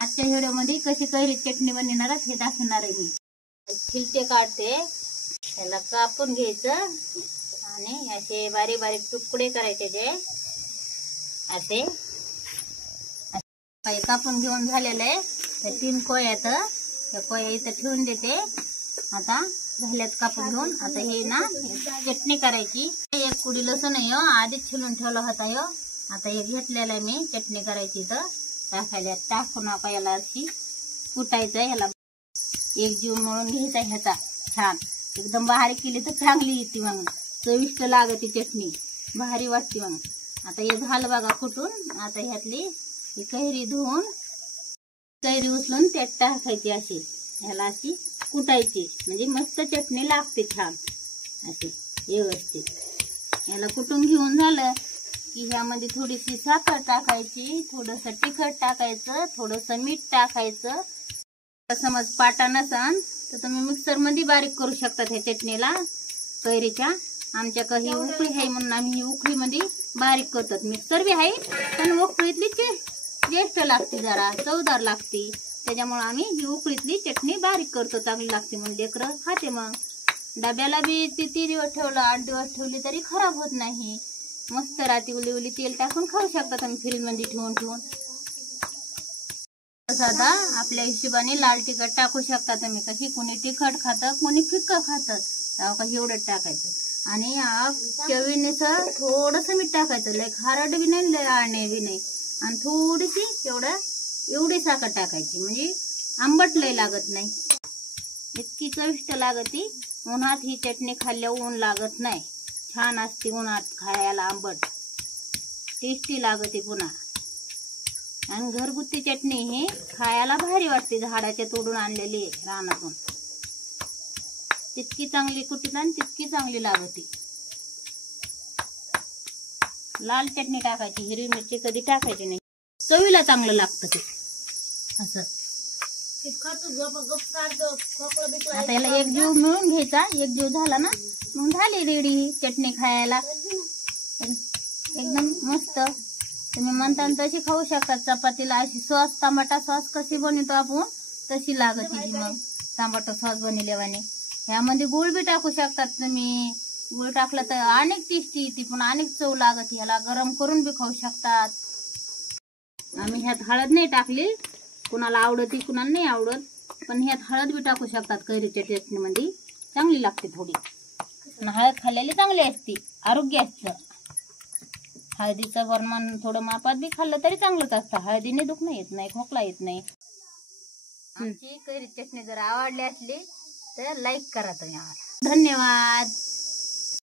आजच्या व्हिडिओमध्ये कशी कैरी चटणी बनवणार हे दाखवणार आहे मी। छिलटे काढते, त्याला कापून घ्यायचं आणि असे बारीक बारीक तुकडे करायचे। जे असे कापून घेऊन झालेलं आहे। त्या 3 कोयात त्या कोया इथं ठेवून देते। आता झाल्यात कापून घेऊन। आता हे ना चटणी करायची। एक कुडी लसूण आहे आधीच छिलून ठेवला होता यो। आता हे घेतलेलं आहे मी चटणी करायची। तर टाकायला टाकून आपण याला अशी कुटायचं। ह्याला एक जीव मळून घ्यायचा ह्याचा छान एकदम बारीक केली तर चांगली येते, मग चविष्ट लागते चटणी, भारी वाटते। मग आता हे झालं बघा कुटून। आता ह्यातली ही कैरी धुवून कैरी उचलून त्यात टाकायची। अशी ह्याला अशी कुटायची म्हणजे मस्त चटणी लागते छान अशी व्यवस्थित। याला कुटून घेऊन झालं की ह्यामध्ये थोडीशी साखर टाकायची, थोडंसं तिखट टाकायचं, थोडंसं मीठ टाकायचं। समज पाटा नसन तर तुम्ही मिक्सर मध्ये बारीक करू शकता ह्या चटणीला कैरीच्या। आमच्या काही उकळी आहे म्हणून आम्ही उकळीमध्ये बारीक करतात। मिक्सर बी आहे पण उकळीतली टेस्ट लागते, जरा चवदार लागते, त्याच्यामुळे आम्ही ही उकळीतली चटणी बारीक करतो, चांगली लागते म्हणून लेकरं खाते। मग डब्याला बी 3 दिवस ठेवलं 8 दिवस ठेवली तरी खराब होत नाही, मस्त राहते। उली उली तेल टाकून खाऊ शकता तुम्ही फ्रीज मध्ये ठेवून। साधा आपल्या हिशोबाने लाल तिखट टाकू शकता तुम्ही। कशी कोणी तिखट खातं कोणी फिक्कं खातं, तेव्हा एवढं टाकायचं। आणि चवीनुसार थोडंसं मीठ टाकायचं, लय खारट बी नाही लय आळणे बी नाही। आणि थोडीशी एवढी साखर टाकायची म्हणजे आंबट लय लागत नाही, इतकी चविष्ट लागते। उन्हात ही चटणी खाल्ल्यावर ऊन लागत नाही, छान असते उन्हात खायला, आंबट टेस्टी लागते पुन्हा। आणि घरगुती चटणी ही खायला भारी वाटते, झाडाच्या तोडून आणलेली रानातून। तितकी चांगली कुटीत आणि तितकी चांगली लागते। लाल चटणी टाकायची, हिरवी मिरची कधी टाकायची नाही, चवीला चांगलं लागतं ते असं। आता याला एक जीव मिळून घ्यायचा, एक जीव झाला ना मग झाली रेडी चटणी खायला एकदम मस्त। तुम्ही म्हणता तशी खाऊ शकता चपातीला। अशी सॉस टमाटा सॉस कशी बनवतो आपण तशी लागते मग टमाटो सॉस बनवल्याने। ह्यामध्ये गुळ बी टाकू शकतात तुम्ही, गुळ टाकलं तर अनेक टेस्टी येते, पण अनेक चव लागते। ह्याला गरम करून बी खाऊ शकतात। आम्ही ह्यात हळद नाही टाकली, कुणाला आवडती कुणाला नाही आवडत, पण ह्यात हळद बी टाकू शकतात कैरीच्या चटणीमध्ये, चांगली लागते थोडी। हळद खाल्लेली चांगली असते, आरोग्य असतं। हळदीचं प्रमाण थोडं मापात बी खाल्लं तरी चांगलंच असतं, हळदीने दुखणं येत नाही, खोकला येत नाही। आमची कैरी चटणी जर आवडली असली तर लाईक करा तुम्ही आम्हाला। धन्यवाद।